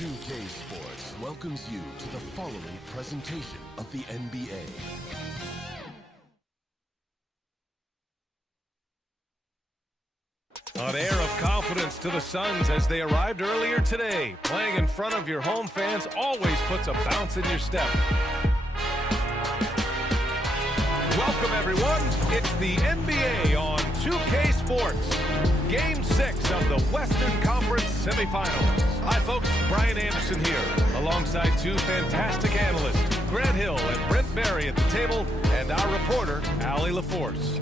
2K Sports welcomes you to the following presentation of the NBA. An air of confidence to the Suns as they arrived earlier today. Playing in front of your home fans always puts a bounce in your step. Welcome, everyone. It's the NBA on 2K Sports. Game 6 of the Western Conference semifinals. Hi, folks. Brian Anderson here, alongside two fantastic analysts, Grant Hill and Brent Barry at the table, and our reporter, Allie LaForce.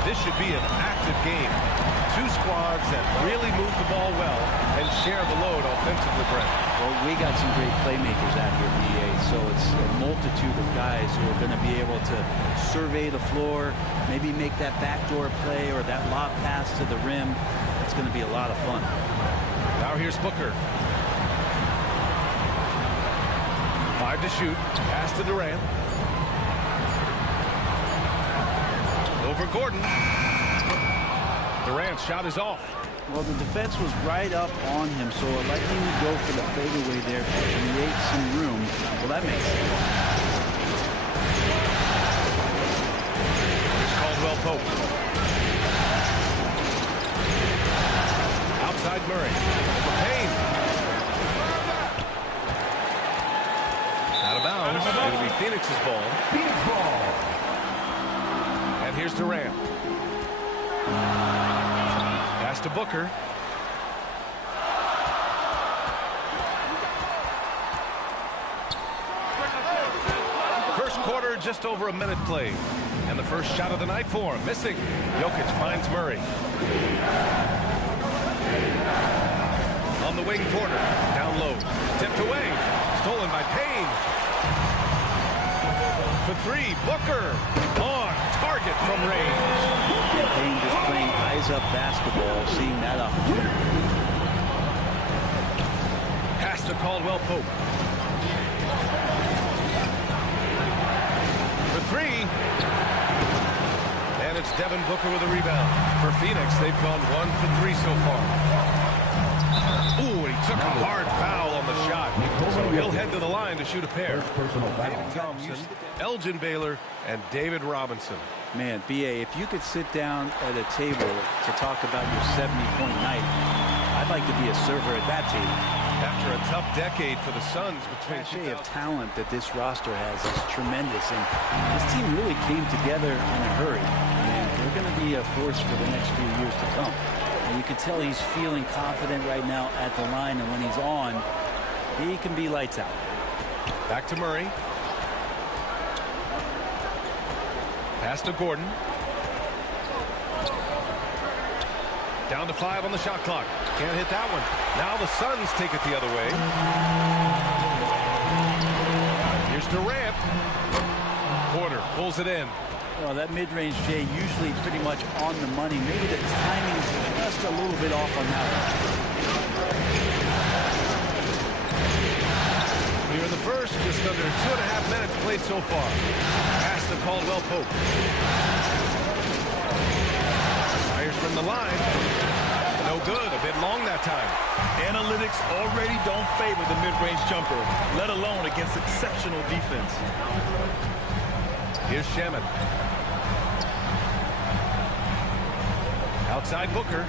This should be an active game. Two squads that really move the ball well and share the load offensively, Brent. Well, we got some great playmakers out here, BA, so it's a multitude of guys who are going to be able to survey the floor, maybe make that backdoor play or that lob pass to the rim. It's going to be a lot of fun. Now here's Booker. 5 to shoot. Pass to Durant. Over Gordon. Durant's shot is off. Well, the defense was right up on him, so letting him go for the fadeaway there to create some room. Well, that makes sense. Caldwell Pope. Outside Murray. For Payne. Out of bounds. It'll be Phoenix's ball. Phoenix ball. And here's Durant. Pass to Booker. First quarter, just over a minute played. And the first shot of the night for him. Missing. Jokic finds Murray. On the wing, Porter. Down low. Tipped away. Stolen by Payne. For three, Booker. On target from range. Payne just playing eyes-up basketball, seeing that opportunity. Pass to Caldwell Pope. For three. And it's Devin Booker with a rebound. For Phoenix, they've gone 1 for 3 so far. Ooh, and he took a hard foul on the shot. So he'll head to the line to shoot a pair. David Thompson, Elgin Baylor, and David Robinson. Man, BA, if you could sit down at a table to talk about your 70-point night, I'd like to be a server at that table. After a tough decade for the Suns between The array of talent that this roster has is tremendous, and this team really came together in a hurry, and they're going to be a force for the next few years to come. And you can tell he's feeling confident right now at the line, and when he's on, he can be lights out. Back to Murray. Pass to Gordon. Down to 5 on the shot clock. Can't hit that one. Now the Suns take it the other way. Here's Durant. Porter pulls it in. Well, that mid-range, Jay, usually pretty much on the money. Maybe the timing is just a little bit off on that one. Here in the first, just under 2.5 minutes played so far. Pass to Caldwell Pope. Fires from the line. No good. A bit long that time. Analytics already don't favor the mid-range jumper, let alone against exceptional defense. Here's Shaman. Outside Booker.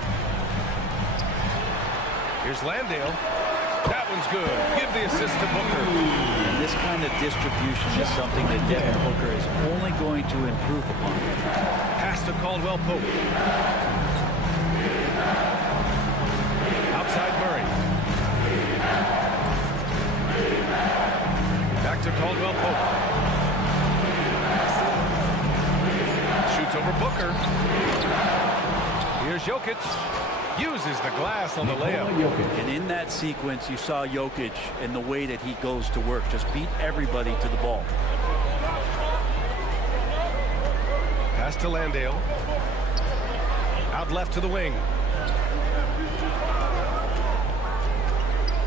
Here's Landale. That one's good. Give the assist to Booker. And this kind of distribution is something that Devin Booker is only going to improve upon. Pass to Caldwell Pope. Outside Murray. Back to Caldwell Pope. Shoots over Booker. Here's Jokic. Uses the glass on the layup. And in that sequence, you saw Jokic and the way that he goes to work. Just beat everybody to the ball. Pass to Landale. Out left to the wing.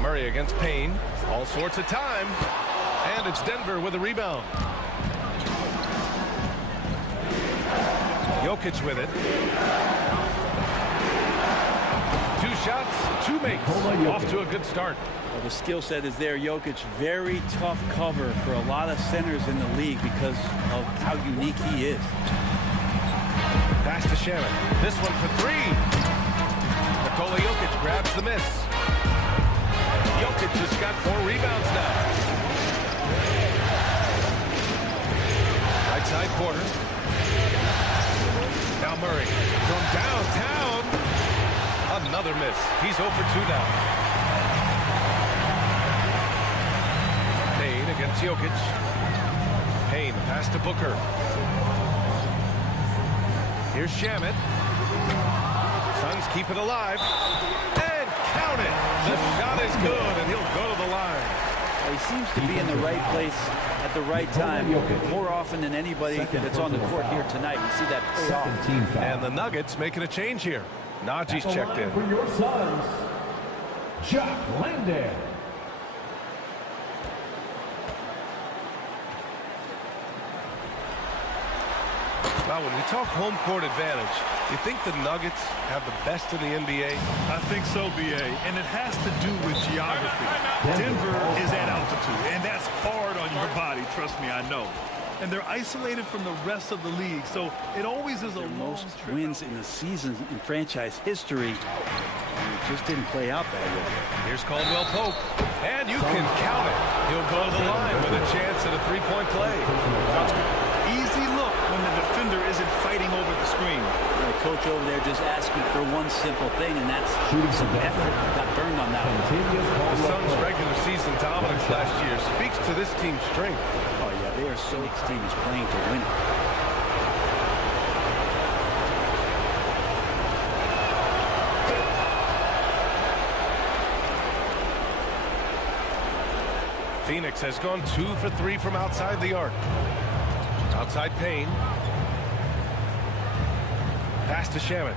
Murray against Payne. All sorts of time. And it's Denver with a rebound. Jokic with it. 2 shots, 2 makes. Off to a good start. Well, the skill set is there. Jokic, very tough cover for a lot of centers in the league because of how unique he is. Pass to Shannon. This one for 3. Nikola Jokic grabs the miss. Jokic just got 4 rebounds now. Right side quarter. Now Murray from downtown. Another miss. He's 0 for 2 now. Payne against Jokic. Payne pass to Booker. Here's Shamet. Suns keep it alive. And count it. The shot is good, and he'll go to the line. He seems to be in the right place at the right time more often than anybody that's on the court here tonight. We see that pay off. And the Nuggets making a change here. Najee's checked in. For your Suns, Jock Landale. Well, when we talk home court advantage, you think the Nuggets have the best in the NBA? I think so, B.A., and it has to do with geography. Denver is at altitude, and that's hard on your body, trust me, I know. And they're isolated from the rest of the league, so it always is a most wins in the season in franchise history. It just didn't play out that way. Here's Caldwell Pope, and you can count it. He'll go to the line with a chance at a 3-point play. Easy look when the defender isn't fighting over the screen. The coach over there just asking for one simple thing, and that's some effort. Got burned on that one. The Suns' regular season dominance last year speaks to this team's strength. Oh, yeah, they are so next team is playing to win it. Phoenix has gone 2 for 3 from outside the arc. Outside Payne. Pass to Shamet.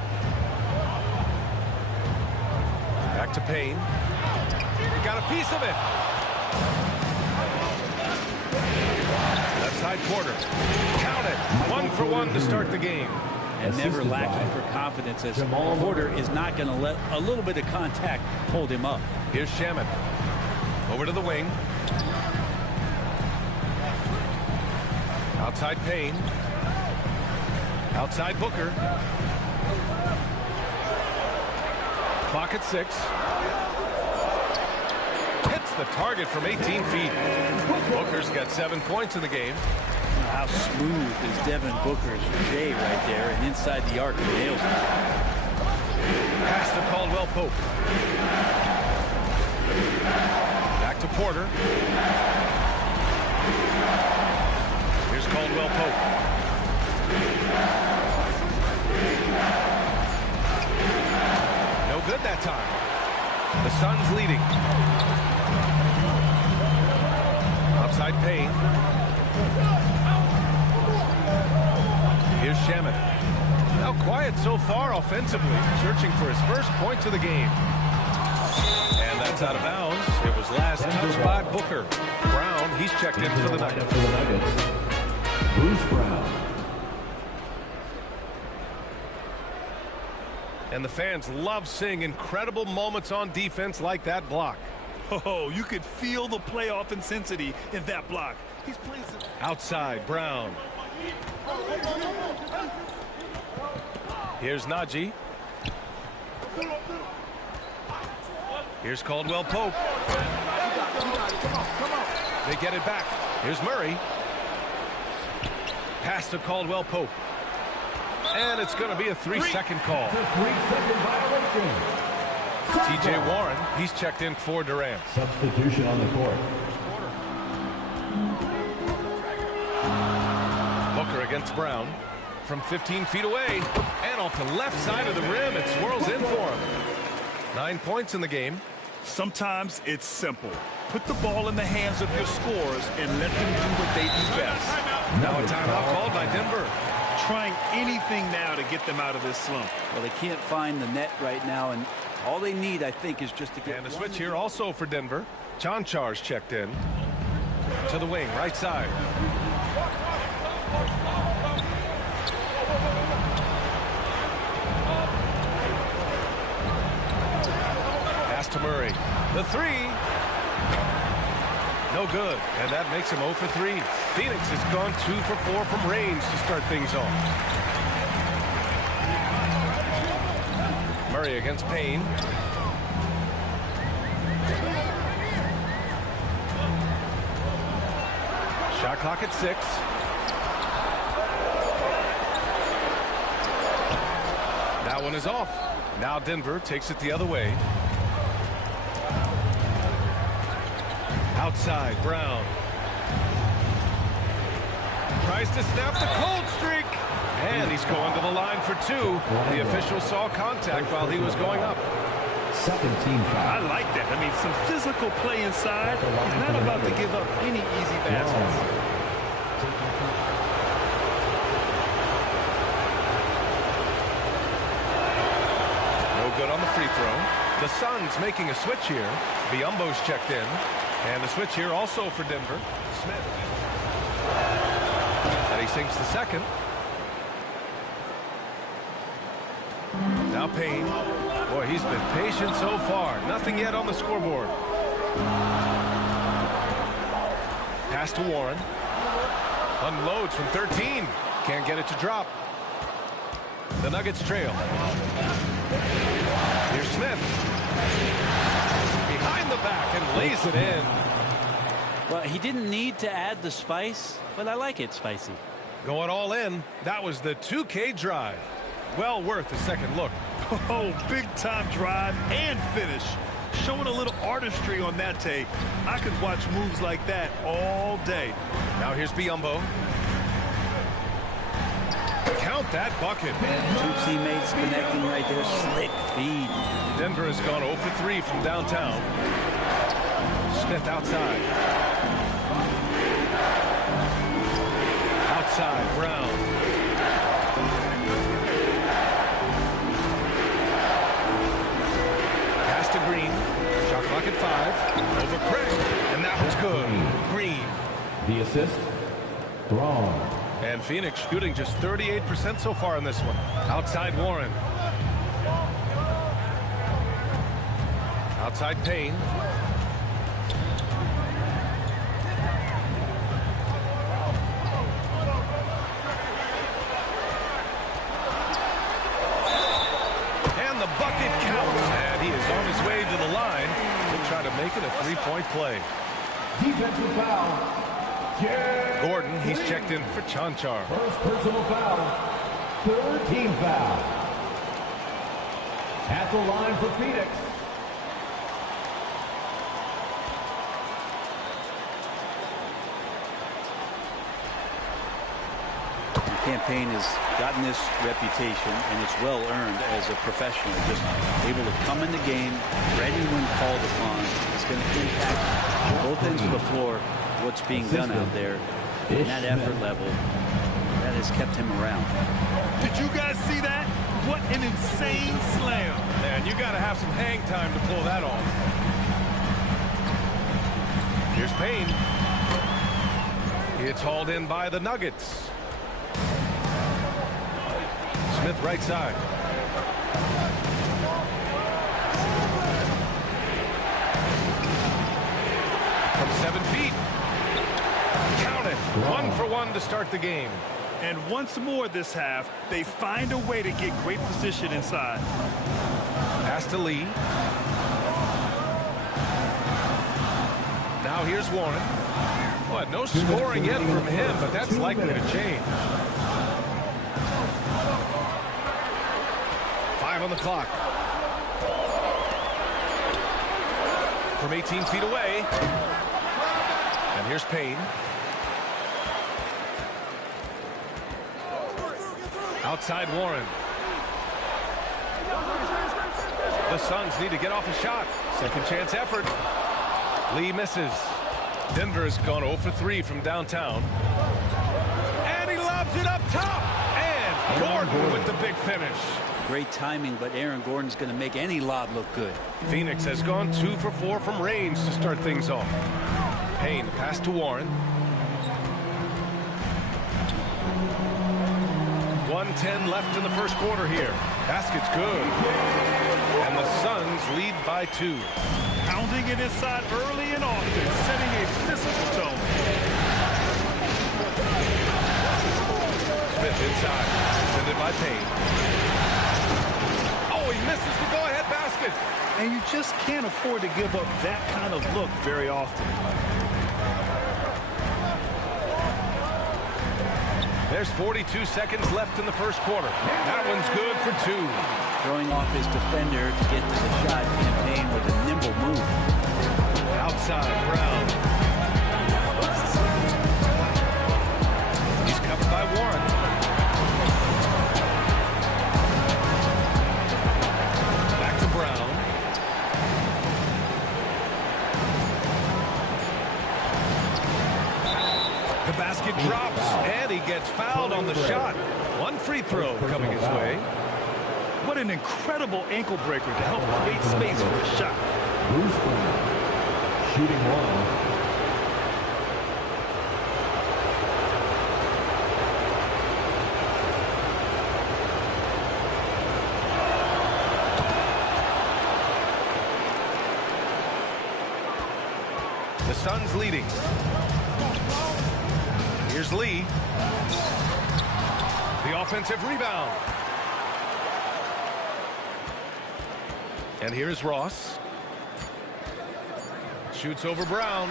Back to Payne. He got a piece of it. Left side quarter. Count it. 1 for 1 to start the game. And never lacking for confidence, as Porter is not going to let a little bit of contact hold him up. Here's Shamet. Over to the wing. Outside Payne. Outside Booker. Clock at 6. Hits the target from 18 feet. Booker's got 7 points in the game. How smooth is Devin Booker's J right there, and inside the arc, he nails it. Pass to Caldwell Pope. Back to Porter. Here's Caldwell Pope. No good that time. The Suns leading. Outside Payne. Here's Shamet. Now quiet so far offensively, searching for his first points of the game. And that's out of bounds. It was last touched by Booker. Brown, he's checked in for the Nuggets. Bruce Brown. And the fans love seeing incredible moments on defense like that block. Oh, you could feel the playoff intensity in that block. He's playing outside, Brown. Here's Najee. Here's Caldwell Pope. They get it back. Here's Murray. Pass to Caldwell Pope. And it's going to be a 3-second call. TJ Warren, he's checked in for Durant. Substitution on the court. Booker against Brown from 15 feet away. And off the left side of the rim, it swirls in for him. 9 points in the game. Sometimes it's simple. Put the ball in the hands of your scorers and let them do what they do best. Now a timeout called by Denver. trying anything now to get them out of this slump. Well, they can't find the net right now, and all they need, I think, is just to get... And a switch here also for Denver. Chanchar's checked in. To the wing, right side. Pass to Murray. The three. No good. And that makes him 0 for 3. Phoenix has gone 2 for 4 from range to start things off. Murray against Payne. Shot clock at 6. That one is off. Now Denver takes it the other way. Outside, Brown. Tries to snap the cold streak. And he's going to the line for 2. The official saw contact while he was going up. Second team foul. I like that. I mean, some physical play inside. He's not about to give up any easy baskets. No good on the free throw. The Suns making a switch here. Biombo's checked in. And a switch here also for Denver. Smith. And he sinks the second. Now Payne. Boy, he's been patient so far. Nothing yet on the scoreboard. Pass to Warren. Unloads from 13. Can't get it to drop. The Nuggets trail. Here's Smith. Behind the back and lays it in. Well, he didn't need to add the spice, but I like it spicy. Going all in. That was the 2K drive. Well worth a second look. Oh, big-time drive and finish. Showing a little artistry on that tape. I could watch moves like that all day. Now here's Biombo. Count that bucket. Two teammates connecting right there. Slick feed. Denver has gone 0 for 3 from downtown. Smith outside. Outside, Brown. Pass to Green. Shot clock at 5. Over Craig. And that was good. Green. The assist, Braun. And Phoenix shooting just 38% so far in this one. Outside Warren. Outside Payne. And the bucket counts. And he is on his way to the line. He'll try to make it a three-point play. Defensive foul. Gordon, he's checked in for Chanchar. First personal foul. Third team foul. At the line for Phoenix. Campaign has gotten this reputation, and it's well earned as a professional. Just able to come in the game, ready when called upon. It's going to impact both ends of the floor what's being done out there. And that effort level, that has kept him around. Did you guys see that? What an insane slam. Man, you got to have some hang time to pull that off. Here's Payne. It's hauled in by the Nuggets. Smith right side. From 7 feet. Count it. 1 for 1 to start the game. And once more this half, they find a way to get great position inside. Pass to Lee. Now here's Warren. What? No scoring yet from him, but that's likely to change. 5 on the clock. From 18 feet away. And here's Payne. Outside Warren. The Suns need to get off a shot. Second chance effort. Lee misses. Denver has gone 0 for 3 from downtown. And he lobs it up top. And Gordon with the big finish. Great timing, but Aaron Gordon's going to make any lob look good. Phoenix has gone 2 for 4 from range to start things off. Payne, pass to Warren. 1:10 left in the first quarter here. Basket's good. And the Suns lead by 2. Pounding it inside early and often, setting a physical tone. Smith inside, defended by Payne. Oh, he misses the go-ahead basket. And you just can't afford to give up that kind of look very often. There's 42 seconds left in the first quarter. That one's good for 2. Throwing off his defender to get to the shot campaign with a nimble move. Outside, Brown. He's covered by Warren. Back to Brown. The basket drops, and he gets fouled on the shot. One free throw coming his way. What an incredible ankle breaker to help create space for a shot. Shooting one. The Suns leading. Here's Lee. The offensive rebound. And here's Ross. Shoots over Brown.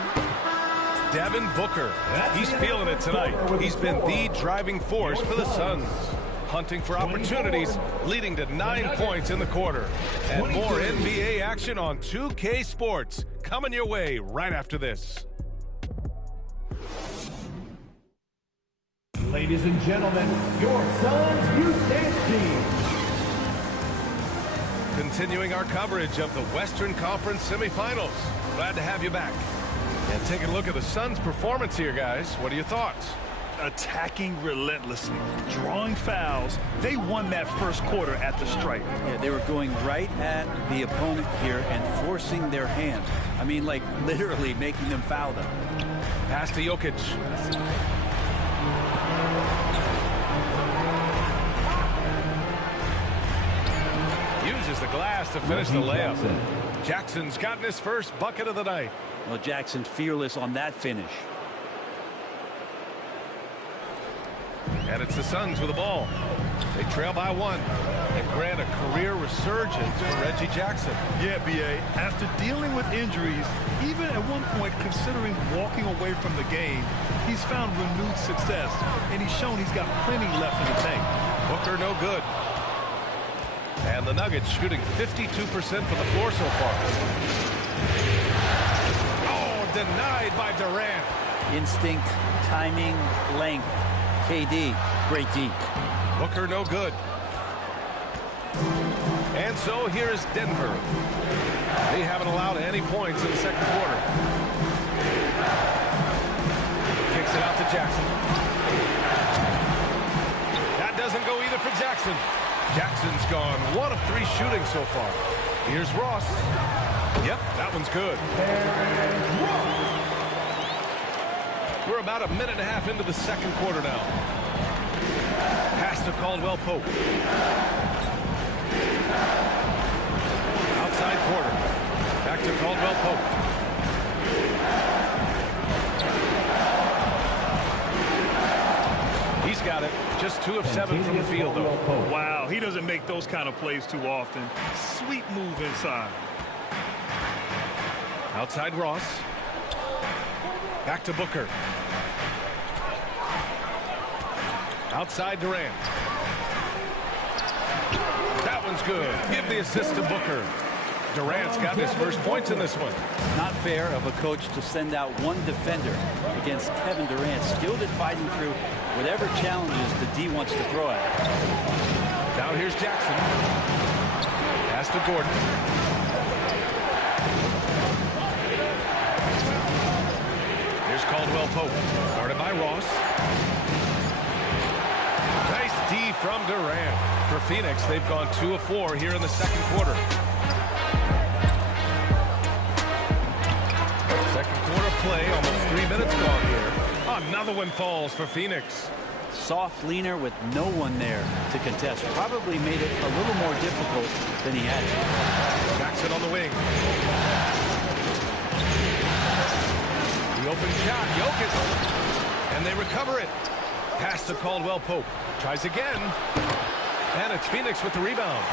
Devin Booker. He's feeling it tonight. He's been the driving force for the Suns. Hunting for opportunities, leading to 9 points in the quarter. And more NBA action on 2K Sports coming your way right after this. Ladies and gentlemen, your Suns Youth Dance Team. Continuing our coverage of the Western Conference semifinals. Glad to have you back. And taking a look at the Suns' performance here, guys. What are your thoughts? Attacking relentlessly, drawing fouls. They won that first quarter at the stripe. Yeah, they were going right at the opponent here and forcing their hand. I mean, like literally making them foul them. Pass to Jokic. Uses the glass to finish the layup. Jackson's gotten his first bucket of the night. Well, Jackson fearless on that finish. And it's the Suns with the ball. They trail by 1 and grant a career resurgence for Reggie Jackson. Yeah, B.A., after dealing with injuries, even at one point considering walking away from the game, he's found renewed success, and he's shown he's got plenty left in the tank. Booker no good. And the Nuggets shooting 52% from the floor so far. Oh, denied by Durant. Instinct, timing, length. KD, great D. Booker no good. And so here's Denver. They haven't allowed any points in the second quarter. Kicks it out to Jackson. That doesn't go either for Jackson. Jackson's gone 1 of 3 shooting so far. Here's Ross. Yep, that one's good. We're about a minute and a half into the second quarter now. Pass to Caldwell Pope. Outside quarter. Back to Caldwell Pope. He's got it. Just 2 of 7 from the field, though. Wow, he doesn't make those kind of plays too often. Sweet move inside. Outside Ross. Back to Booker. Outside Durant. That one's good. Give the assist to Booker. Durant's got his first points in this one. Not fair of a coach to send out one defender against Kevin Durant, skilled at fighting through whatever challenges the D wants to throw at him. Now here's Jackson. Pass to Gordon. Here's Caldwell Pope. Guarded by Ross. Nice D from Durant. For Phoenix, they've gone 2 of 4 here in the second quarter. Second quarter play, almost 3 minutes gone here. Another one falls for Phoenix. Soft leaner with no one there to contest. Probably made it a little more difficult than he had to. Jackson on the wing. The open shot, Jokic. And they recover it. Pass to Caldwell Pope. Tries again. And it's Phoenix with the rebound.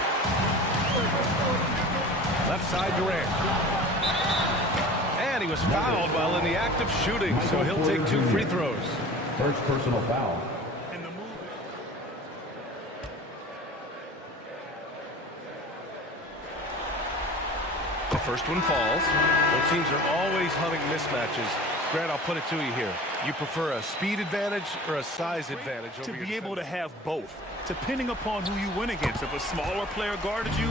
Left side Durant. And he was fouled while in the act of shooting, so he'll take 2 free throws. First personal foul. The first one falls. Both teams are always hunting mismatches. Grant, I'll put it to you here. You prefer a speed advantage or a size advantage over To your be able defender? to have both, depending upon who you win against. If a smaller player guarded you,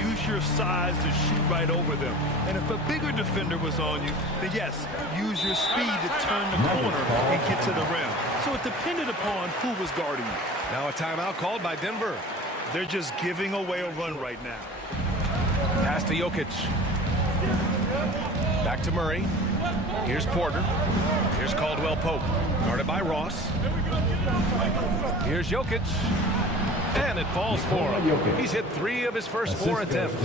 use your size to shoot right over them. And if a bigger defender was on you, then yes, use your speed to turn the corner and get to the rim. So it depended upon who was guarding you. Now a timeout called by Denver. They're just giving away a run right now. Pass to Jokic. Back to Murray. Here's Porter. Here's Caldwell Pope. Guarded by Ross. Here's Jokic. And it falls for him. He's hit 3 of his first 4 attempts.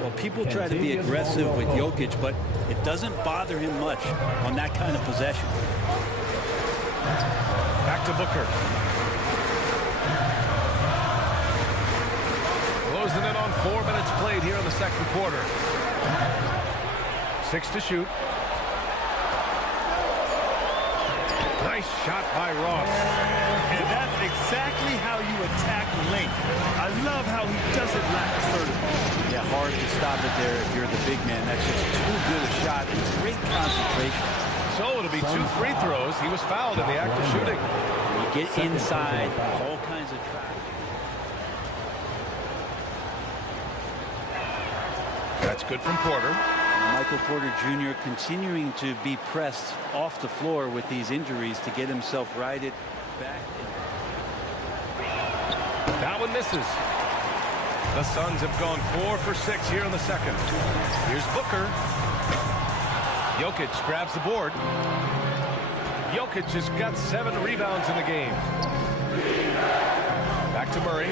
Well, people try to be aggressive with Jokic, but it doesn't bother him much on that kind of possession. Back to Booker. Closing in on 4 minutes played here in the second quarter. 6 to shoot. Nice shot by Ross. And that's exactly how you attack length. I love how he doesn't lack assertiveness. Yeah, hard to stop it there if you're the big man. That's just too good a shot and great concentration. So it'll be 2 free throws. He was fouled in the act of shooting. You get inside, all kinds of traffic. That's good from Porter. Michael Porter Jr. continuing to be pressed off the floor with these injuries to get himself righted back. That one misses. The Suns have gone 4 for 6 here in the second. Here's Booker. Jokic grabs the board. Jokic has got 7 rebounds in the game. Back to Murray.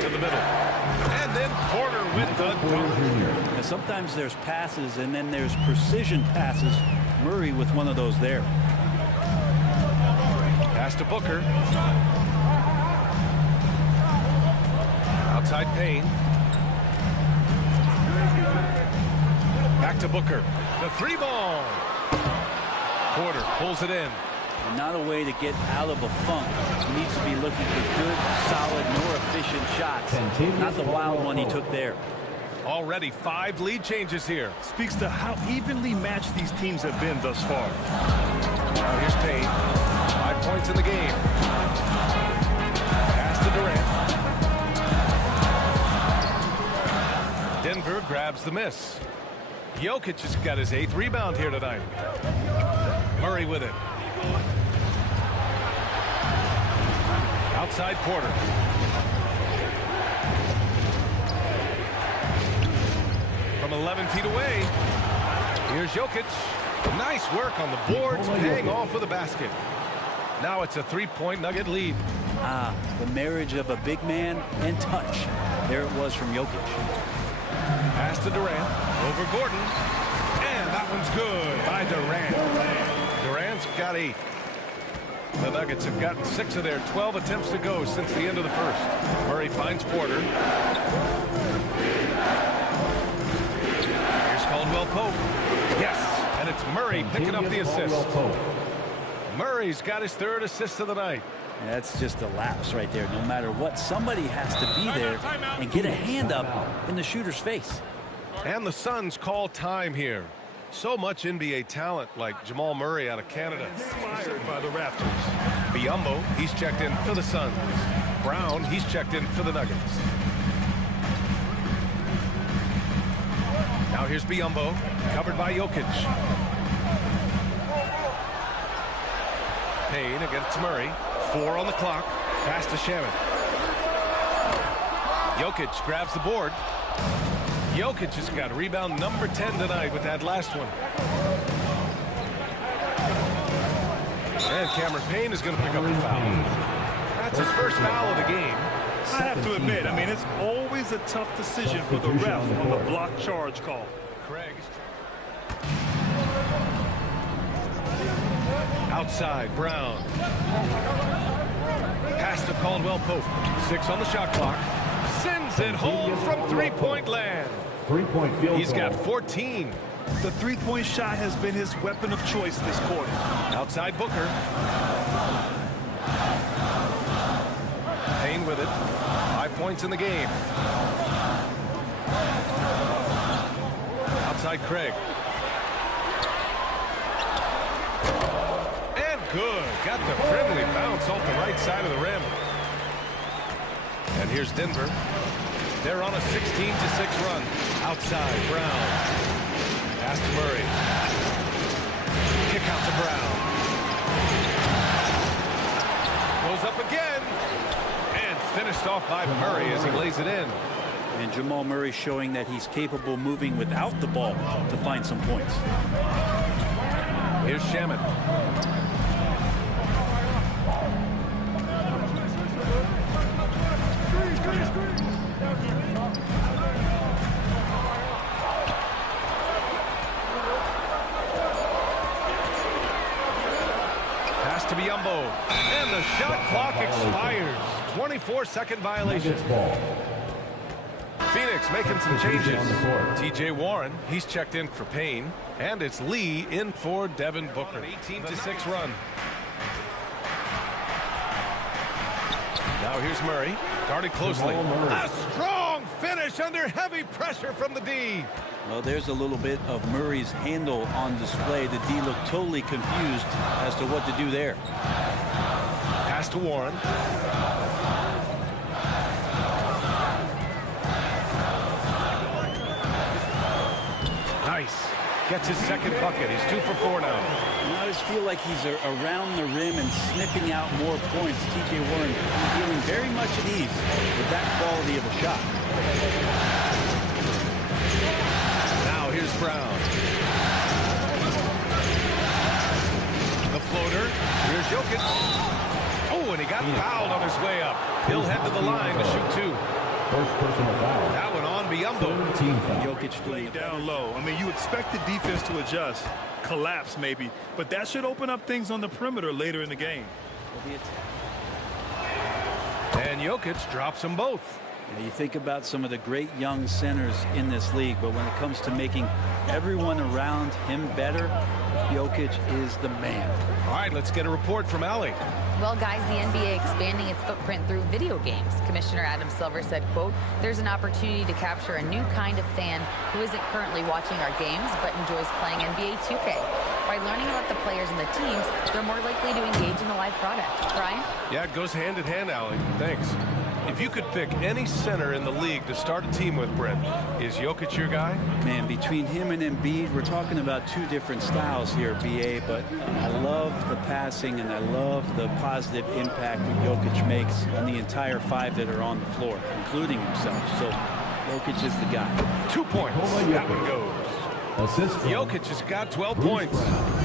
To the middle. And then Porter with the dunk. Now, sometimes there's passes and then there's precision passes. Murray with one of those there. Pass to Booker. Outside Payne. Back to Booker. The 3 ball. Porter pulls it in. Not a way to get out of a funk. He needs to be looking for good, solid, more efficient shots. Not the wild one he took there. Already 5 lead changes here. Speaks to how evenly matched these teams have been thus far. Now here's Payne. 5 points in the game. Pass to Durant. Denver grabs the miss. Jokic has got his 8th rebound here tonight. Murray with it. Outside Porter. From 11 feet away. Here's Jokic. Nice work on the boards, paying off with a basket. Now it's a 3-point Nugget lead. The marriage of a big man and touch. There it was from Jokic. Pass to Durant. Over Gordon. And that one's good by Durant. Durant's got 8. The Nuggets have gotten 6 of their 12 attempts to go since the end of the first. Murray finds Porter. Here's Caldwell Pope. Yes, and it's Murray picking up the assist. Murray's got his 3rd assist of the night. That's just a lapse right there. No matter what, somebody has to be there and get a hand up in the shooter's face. And the Suns call time here. So much NBA talent like Jamal Murray out of Canada. Inspired by the Raptors. Biyombo, he's checked in for the Suns. Brown, he's checked in for the Nuggets. Now here's Biyombo, covered by Jokic. Payne against Murray. 4 on the clock. Pass to Shaman. Jokic grabs the board. Jokic has got rebound number 10 tonight with that last one. And Cameron Payne is going to pick up the foul. That's his first foul of the game. I have to admit, I mean, it's always a tough decision for the ref on the block charge call. Craig. Outside, Brown. Pass to Caldwell Pope. 6 on the shot clock. Sends it home from three-point land. Three-point field goal. He's got 14. The three-point shot has been his weapon of choice this quarter. Outside Booker. Payne with it. 5 points in the game. Outside Craig. And good. Got the friendly bounce off the right side of the rim. And here's Denver. They're on a 16-6 run. Outside, Brown. Pass to Murray. Kick out to Brown. Goes up again. And finished off by Murray as he lays it in. And Jamal Murray showing that he's capable moving without the ball to find some points. Here's Shaman. Pass to Biyombo. And the shot clock expires. 24-second violation. Phoenix making some changes. T.J. Warren, he's checked in for Payne. And it's Lee in for Devin Booker. 18-6 run. Now here's Murray. Guarded closely. A strong finish under heavy pressure from the D. Well, there's a little bit of Murray's handle on display. The D looked totally confused as to what to do there. Pass to Warren. Nice. Gets his second bucket. He's 2 for 4 now. I just feel like he's around the rim and sniffing out more points. T.J. Warren feeling very much at ease with that quality of a shot. Now here's Brown. The floater. Here's Jokic. Oh, and he got fouled on his way up. He'll head to the line to shoot 2. First personal foul. That one on Biyombo. Jokic Play down low. I mean, you expect the defense to adjust, collapse maybe, but that should open up things on the perimeter later in the game. And Jokic drops them both. You think about some of the great young centers in this league, but when it comes to making everyone around him better, Jokic is the man. All right, let's get a report from Allie. Well, guys, the NBA expanding its footprint through video games. Commissioner Adam Silver said, quote, "There's an opportunity to capture a new kind of fan who isn't currently watching our games but enjoys playing NBA 2K. By learning about the players and the teams, they're more likely to engage in the live product." Brian? Yeah, it goes hand in hand, Allie. Thanks. If you could pick any center in the league to start a team with, Brent, is Jokic your guy? Man, between him and Embiid, we're talking about 2 different styles here, BA, but I love the passing and I love the positive impact that Jokic makes on the entire 5 that are on the floor, including himself. So Jokic is the guy. 2 points. That one goes. Assist. Jokic has got 12 points.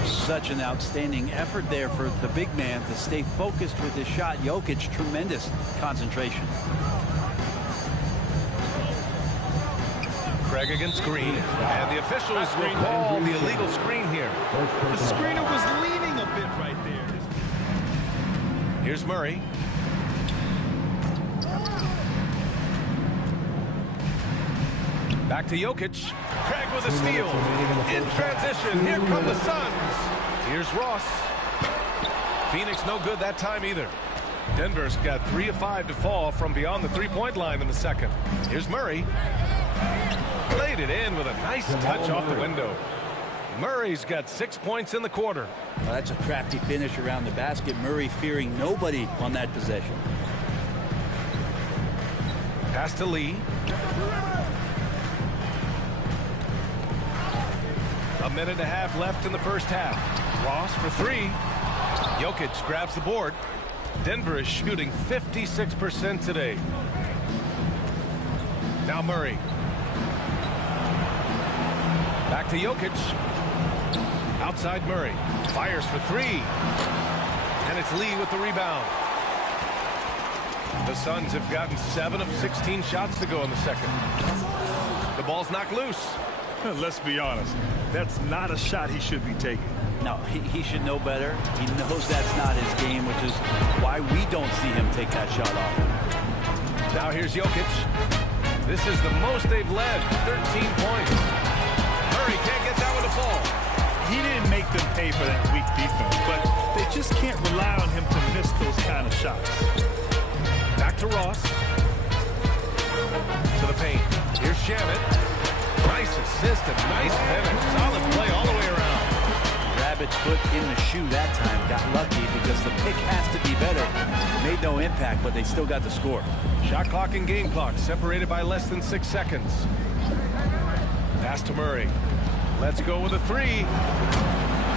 Such an outstanding effort there for the big man to stay focused with his shot. Jokic, tremendous concentration. Craig against Green. And the officials will call the illegal screen here. The screener was leaning a bit right there. Here's Murray. Back to Jokic. Craig with a steal. In transition, here come the Suns. Here's Ross. Phoenix no good that time either. Denver's got 3 of 5 to fall from beyond the three-point line in the second. Here's Murray. Laid it in with a nice touch off the window. Murray's got 6 points in the quarter. Well, that's a crafty finish around the basket. Murray fearing nobody on that possession. Pass to Lee. A minute and a half left in the first half. Ross for 3. Jokic grabs the board. Denver is shooting 56% today. Now Murray. Back to Jokic. Outside Murray. Fires for three. And it's Lee with the rebound. The Suns have gotten 7 of 16 shots to go in the second. The ball's knocked loose. Let's be honest. That's not a shot he should be taking. No, he should know better. He knows that's not his game, which is why we don't see him take that shot off. Now here's Jokic. This is the most they've led, 13 points. Murray can't get that one to fall. He didn't make them pay for that weak defense, but they just can't rely on him to miss those kind of shots. Back to Ross. To the paint. Here's Shamit. Nice assist and nice finish. Solid play all the way around. Rabbit's foot in the shoe that time. Got lucky because the pick has to be better. Made no impact, but they still got the score. Shot clock and game clock separated by less than 6 seconds. Pass to Murray. Let's go with a three.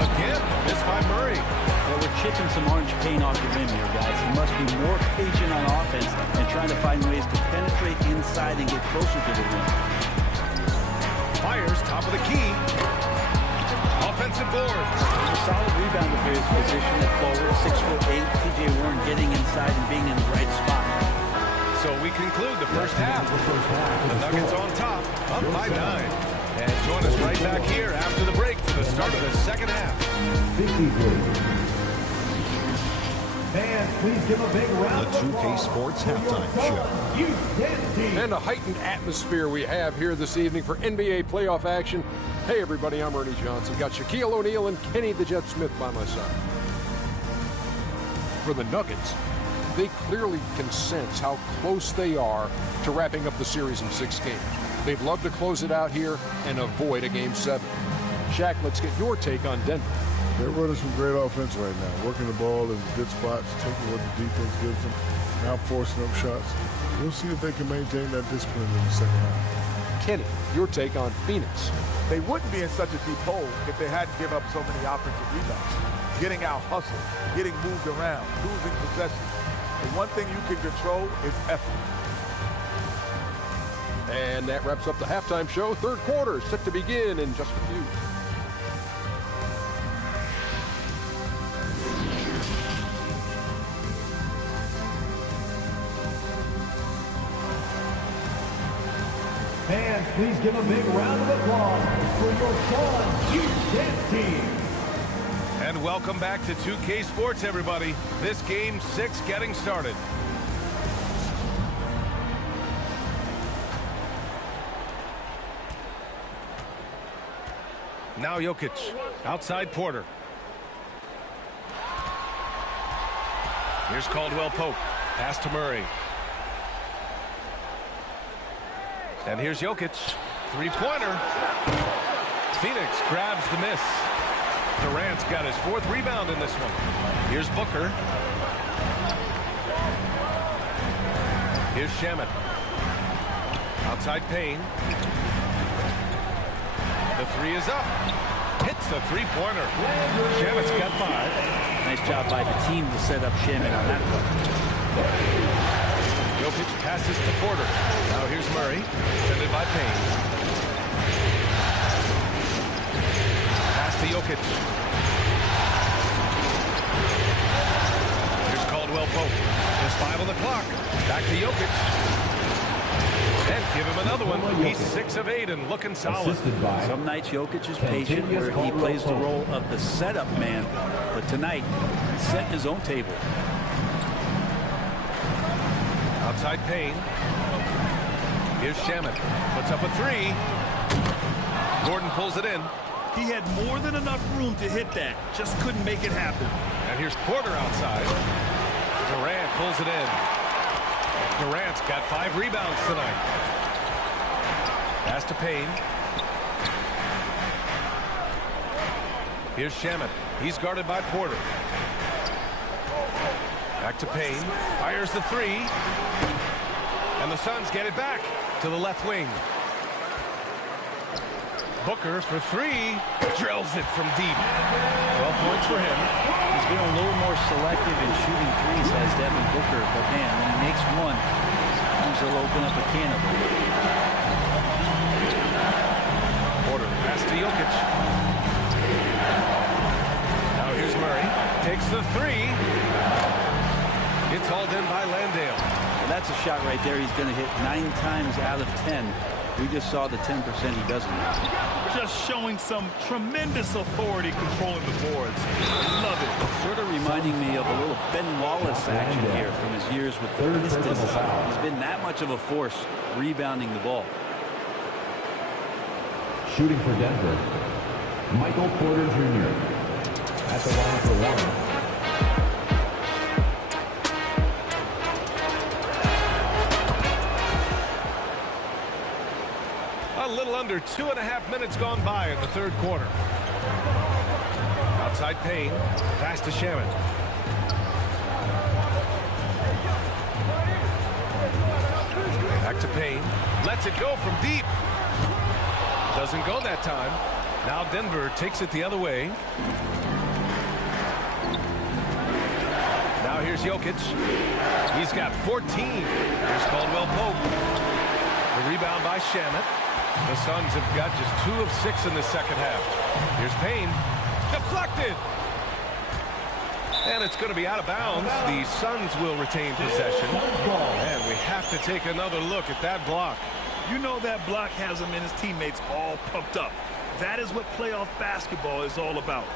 Again, missed by Murray. Well, we're chipping some orange paint off the rim here, guys. He must be more patient on offense and trying to find ways to penetrate inside and get closer to the rim. Fires, top of the key. Offensive board. A solid rebounder for his position at forward, 6'8". TJ Warren getting inside and being in the right spot. So we conclude the first half. The Nuggets on top, up by 9. And join us right back here after the break for the start of the second half. 53. Fans, please give a big round The 2K Sports Halftime Show. And a heightened atmosphere we have here this evening for NBA playoff action. Hey everybody, I'm Ernie Johnson. Got Shaquille O'Neal and Kenny the Jet Smith by my side. For the Nuggets, they clearly can sense how close they are to wrapping up the series in 6 games. They'd love to close it out here and avoid a Game 7. Shaq, let's get your take on Denver. They're running some great offense right now, working the ball in good spots, taking what the defense gives them, now forcing up shots. We'll see if they can maintain that discipline in the second half. Kenny, your take on Phoenix. They wouldn't be in such a deep hole if they hadn't given up so many offensive rebounds. Getting out hustled, getting moved around, losing possessions. The one thing you can control is effort. And that wraps up the halftime show. Third quarter set to begin in just a few. Fans, please give a big round of applause for your Suns Youth Dance Team. And welcome back to 2K Sports, everybody. This Game 6 getting started. Now Jokic, outside Porter. Here's Caldwell Pope, pass to Murray. And here's Jokic, three-pointer. Phoenix grabs the miss. Durant's got his 4th rebound in this one. Here's Booker. Here's Shamit. Outside Payne. The 3 is up. Hits the three-pointer. Shamit's got 5. Nice job by the team to set up Shamit on that one. Jokic passes to Porter. Now here's Murray, defended by Payne. Pass to Jokic. Here's Caldwell Pope. There's 5 on the clock. Back to Jokic. And give him another one. He's 6 of 8 and looking solid. Some nights Jokic is patient where he plays the role of the setup man. But tonight, he's setting his own table. Outside Payne. Here's Shamit. Puts up a 3. Gordon pulls it in. He had more than enough room to hit that. Just couldn't make it happen. And here's Porter outside. Durant pulls it in. Durant's got 5 rebounds tonight. Pass to Payne. Here's Shamit. He's guarded by Porter. Back to Payne. Fires the 3. And the Suns get it back to the left wing. Booker for three. Drills it from deep. 12 points for him. He's been a little more selective in shooting threes, has Devin Booker, but man, when he makes one, sometimes he'll open up a can of them. Porter pass to Jokic. Now here's Murray. Takes the three. It's hauled in by Landale. Well, that's a shot right there. He's going to hit 9 times out of 10. We just saw the 10% he doesn't. Just showing some tremendous authority controlling the boards. Love it. Sort of reminding me of a little Ben Wallace action here from his years with the Pistons. He's been that much of a force rebounding the ball. Shooting for Denver, Michael Porter Jr. at the line for one. A little under 2.5 minutes gone by in the third quarter. Outside Payne. Pass to Shaman. Back to Payne. Lets it go from deep. Doesn't go that time. Now Denver takes it the other way. Now here's Jokic. He's got 14. Here's Caldwell Pope. The rebound by Shaman. The Suns have got just 2 of 6 in the second half. Here's Payne. Deflected. And it's going to be out of bounds. The Suns will retain possession. And we have to take another look at that block. You know that block has him and his teammates all pumped up. That is what playoff basketball is all about.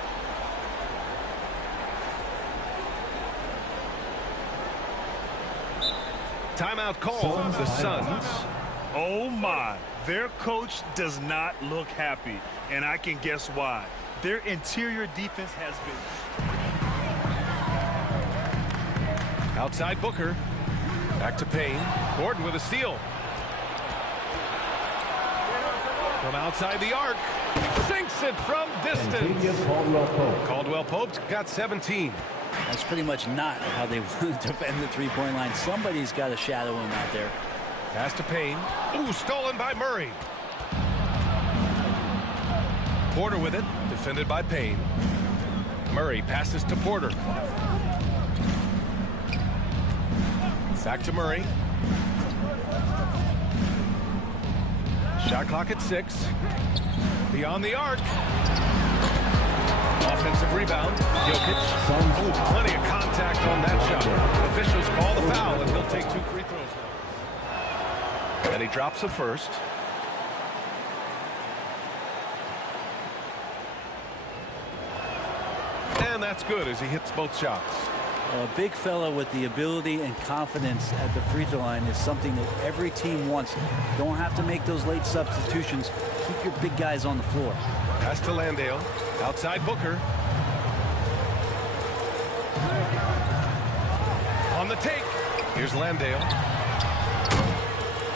Timeout call. The Suns. Oh my, their coach does not look happy, and I can guess why. Their interior defense has been. Outside Booker. Back to Payne. Gordon with a steal. From outside the arc. Sinks it from distance. Caldwell Pope's got 17. That's pretty much not how they defend the three-point line. Somebody's got to shadow him out there. Pass to Payne. Ooh, stolen by Murray. Porter with it. Defended by Payne. Murray passes to Porter. Back to Murray. Shot clock at 6. Beyond the arc. Offensive rebound. Jokic. Oh, plenty of contact on that shot. Officials call the foul, and he'll take 2 free throws. And he drops the first. And that's good as he hits both shots. A big fella with the ability and confidence at the free throw line is something that every team wants. Don't have to make those late substitutions. Keep your big guys on the floor. Pass to Landale. Outside Booker. On the take. Here's Landale.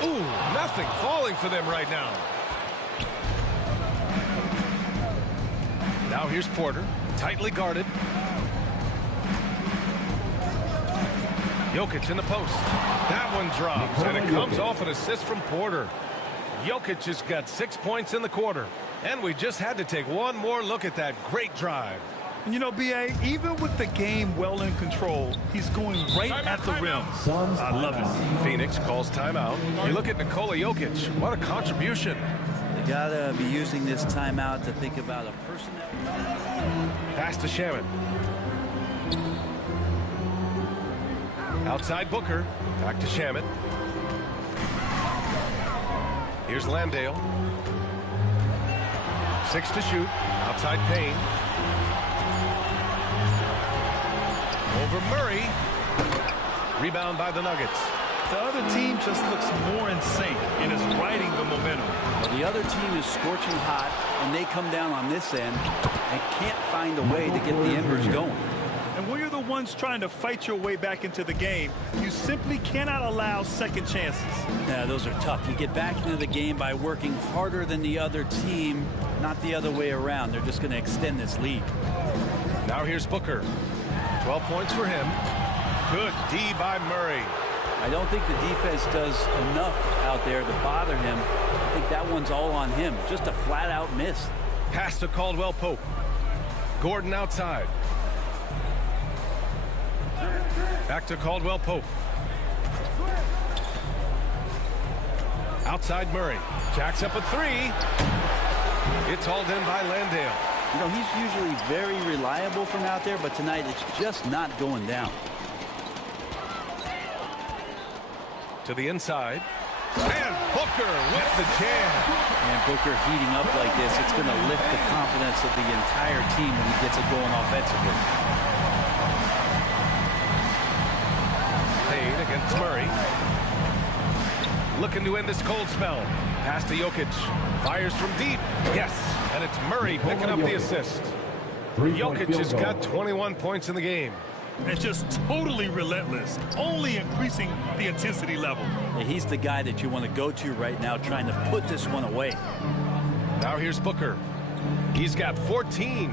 Ooh, nothing falling for them right now. Now here's Porter. Tightly guarded. Jokic in the post. That one drops, and it comes off an assist from Porter. Jokic has got 6 points in the quarter. And we just had to take one more look at that great drive. And you know, B.A., even with the game well in control, he's going right at the rim. I love it. Phoenix calls timeout. You look at Nikola Jokic. What a contribution. You gotta be using this timeout to think about a personnel. Pass to Shaman. Outside Booker. Back to Shaman. Here's Landale. 6 to shoot. Outside Payne. Over Murray. Rebound by the Nuggets. The other team just looks more in sync and is riding the momentum. Well, the other team is scorching hot, and they come down on this end and can't find a way to get the embers going. And when you're the ones trying to fight your way back into the game, you simply cannot allow second chances. Yeah, those are tough. You get back into the game by working harder than the other team, not the other way around. They're just going to extend this lead. Now here's Booker. 12 points for him. Good D by Murray. I don't think the defense does enough out there to bother him. I think that one's all on him. Just a flat-out miss. Pass to Caldwell Pope. Gordon outside. Back to Caldwell Pope. Outside Murray. Jacks up a three. It's hauled in by Landale. You know, he's usually very reliable from out there, but tonight it's just not going down. To the inside. And Booker with the jam. And Booker heating up like this, it's going to lift the confidence of the entire team when he gets it going offensively. Payne against Murray. Looking to end this cold spell. Pass to Jokic. Fires from deep. Yes. And it's Murray picking up the assist. Jokic has got 21 points in the game. And just totally relentless, only increasing the intensity level. Yeah, he's the guy that you want to go to right now, trying to put this one away. Now here's Booker. He's got 14.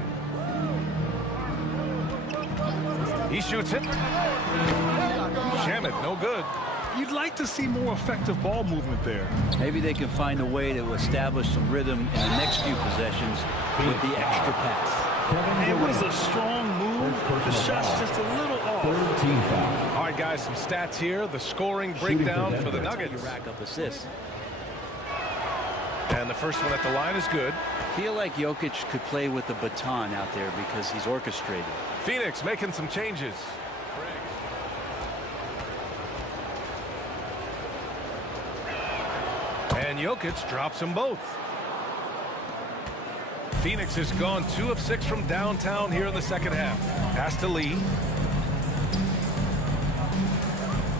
He shoots it. Shamet, no good. You'd like to see more effective ball movement there. Maybe they can find a way to establish some rhythm in the next few possessions with the extra pass. It was a strong move. The shot's just a little off. All right, guys, some stats here. The scoring breakdown for the Nuggets. You rack up assists. And the first one at the line is good. I feel like Jokic could play with the baton out there because he's orchestrated. Phoenix making some changes. And Jokic drops them both. Phoenix has gone 2 of 6 from downtown here in the second half. Pass to Lee.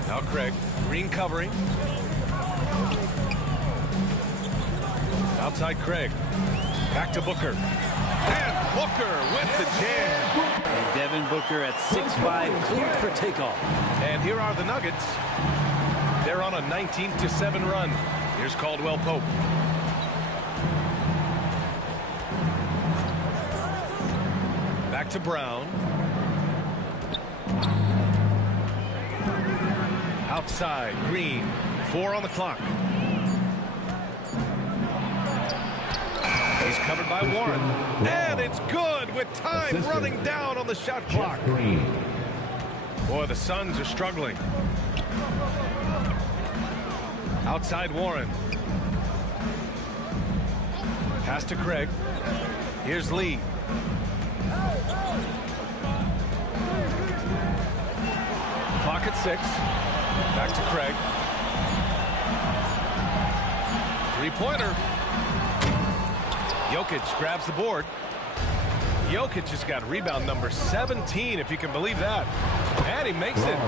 Now Craig. Green covering. Outside Craig. Back to Booker. And Booker with the jam. And Devin Booker at 6'5", cleared for takeoff. And here are the Nuggets. They're on a 19-7 run. Here's Caldwell Pope. Back to Brown. Outside, Green. 4 on the clock. He's covered by Warren. And it's good with time running down on the shot clock. Boy, the Suns are struggling. Outside Warren. Pass to Craig. Here's Lee. Clock at 6. Back to Craig. Three-pointer. Jokic grabs the board. Jokic has got rebound number 17, if you can believe that. And he makes it.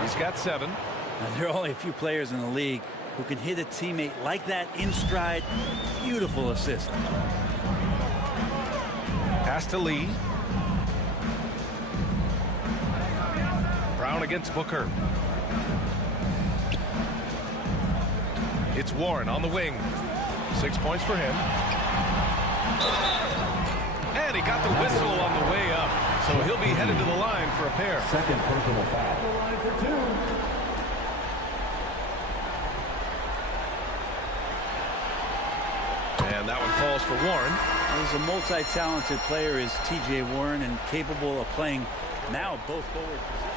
He's got 7. Now, there are only a few players in the league who can hit a teammate like that in stride. Beautiful assist. Pass to Lee. Brown against Booker. It's Warren on the wing. 6 points for him. And he got the whistle on the way up. So he'll be headed to the line for a pair. Second personal foul. The line for 2. And that one falls for Warren. He's a multi-talented player, is T.J. Warren, and capable of playing now both forward positions.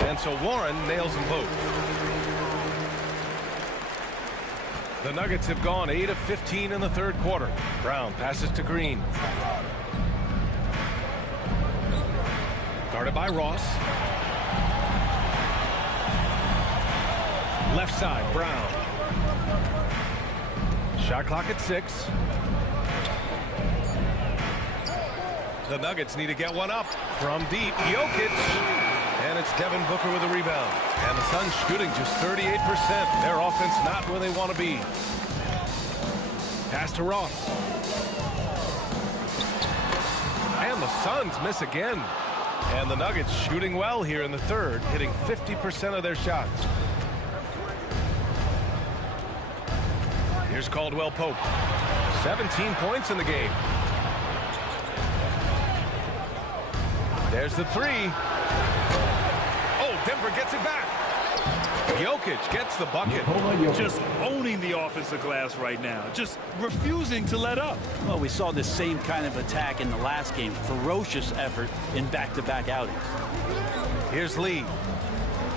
And so Warren nails them both. The Nuggets have gone 8 of 15 in the third quarter. Brown passes to Green. Guarded by Ross. Left side, Brown. Shot clock at 6. The Nuggets need to get one up from deep. Jokic. And it's Devin Booker with a rebound. And the Suns shooting just 38%. Their offense not where they want to be. Pass to Ross. And the Suns miss again. And the Nuggets shooting well here in the third, hitting 50% of their shots. Here's Caldwell Pope. 17 points in the game. There's the 3. Oh, Denver gets it back. Jokic gets the bucket. Just owning the offensive glass right now. Just refusing to let up. Well, we saw this same kind of attack in the last game. Ferocious effort in back-to-back outings. Here's Lee.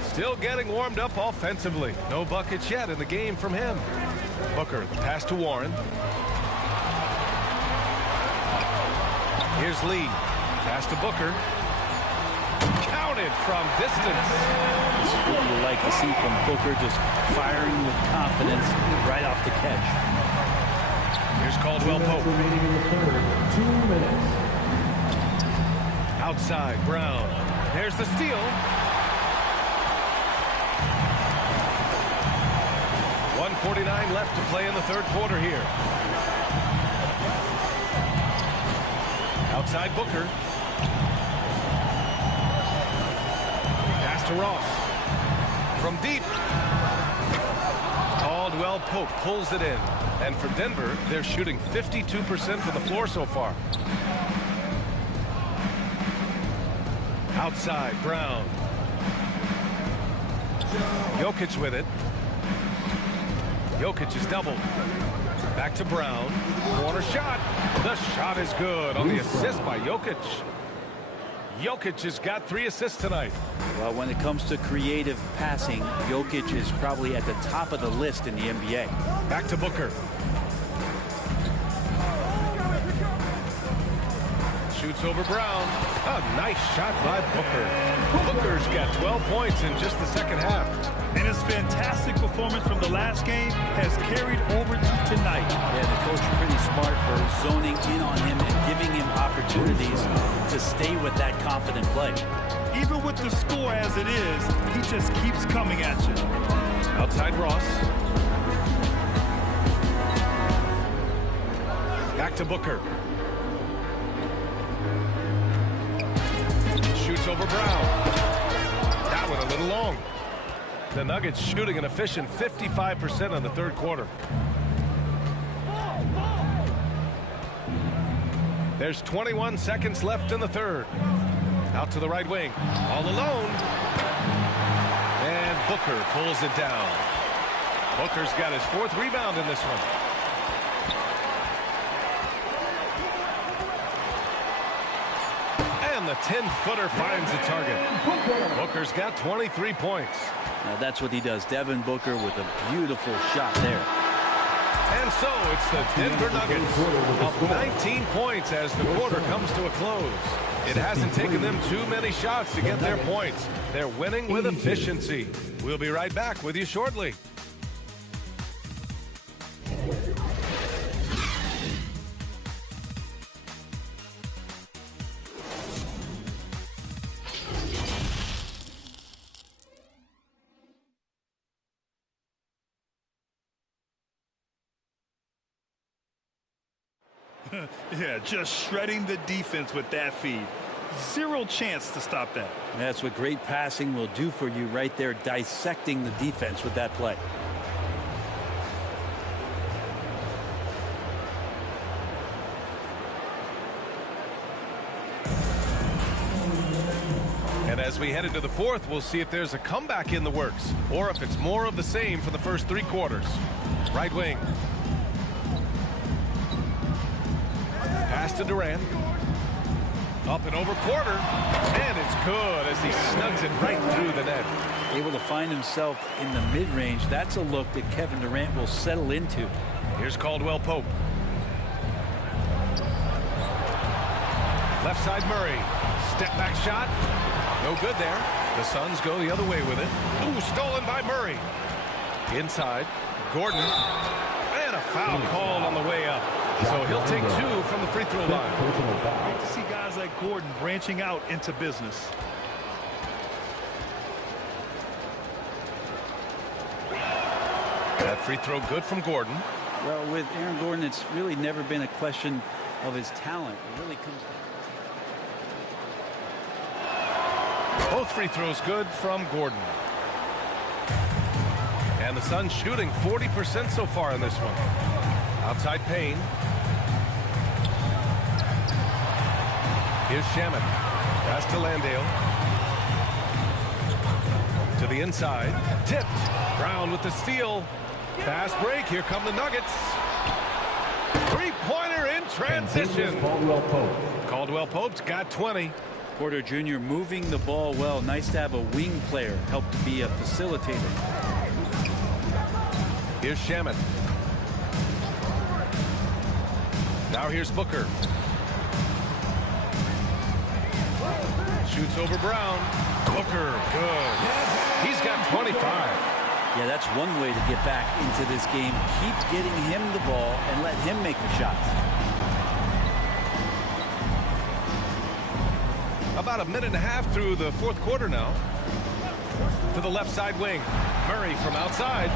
Still getting warmed up offensively. No buckets yet in the game from him. Booker, the pass to Warren. Here's Lee. Pass to Booker. Counted from distance. This is what you like to see from Booker, just firing with confidence right off the catch. Here's Caldwell Pope. 2 minutes. Outside, Brown. There's the steal. 1:49 left to play in the third quarter here. Outside Booker. Pass to Ross. From deep. Caldwell Pope pulls it in. And for Denver, they're shooting 52% from the floor so far. Outside, Brown. Jokic with it. Jokic is doubled. Back to Brown. Corner shot. The shot is good on the assist by Jokic. Jokic has got 3 assists tonight. Well, when it comes to creative passing, Jokic is probably at the top of the list in the NBA. Back to Booker. Shoots over Brown. A nice shot by Booker. Booker's got 12 points in just the second half. And his fantastic performance from the last game has carried over to tonight. Yeah, the coach pretty smart for zoning in on him and giving him opportunities to stay with that confident play. Even with the score as it is, he just keeps coming at you. Outside Ross. Back to Booker. Shoots over Brown. That one a little long. The Nuggets shooting an efficient 55% in the third quarter. There's 21 seconds left in the third. Out to the right wing. All alone. And Booker pulls it down. Booker's got his 4th rebound in this one. And the 10-footer finds the target. Booker's got 23 points. Now that's what he does. Devin Booker with a beautiful shot there. And so it's the Denver Nuggets up 19 points as the quarter comes to a close. It hasn't taken them too many shots to get their points. They're winning with efficiency. We'll be right back with you shortly. Yeah, just shredding the defense with that feed. Zero chance to stop that. That's what great passing will do for you right there, dissecting the defense with that play. And as we head into the fourth, we'll see if there's a comeback in the works or if it's more of the same for the first 3 quarters. Right wing. Pass to Durant. Up and over quarter. And it's good as he snugs it right through the net. Able to find himself in the mid-range. That's a look that Kevin Durant will settle into. Here's Caldwell Pope. Left side Murray. Step back shot. No good there. The Suns go the other way with it. Ooh, stolen by Murray. Inside. Gordon. And a foul called on the way up. So he'll take 2 from the free throw line. Great to see guys like Gordon branching out into business. That free throw good from Gordon. Well, with Aaron Gordon, it's really never been a question of his talent. It really comes down. Both free throws good from Gordon. And the Suns shooting 40% so far in this one. Outside Payne. Here's Shaman. Pass to Landale. To the inside. Tipped. Brown with the steal. Fast break. Here come the Nuggets. Three-pointer in transition. Caldwell Pope's got 20. Porter Jr. moving the ball well. Nice to have a wing player help to be a facilitator. Here's Shaman. Now here's Booker. Shoots over Brown. Booker, good. He's got 25. Yeah, that's one way to get back into this game. Keep getting him the ball and let him make the shots. About a minute and a half through the fourth quarter now. To the left side wing. Murray from outside.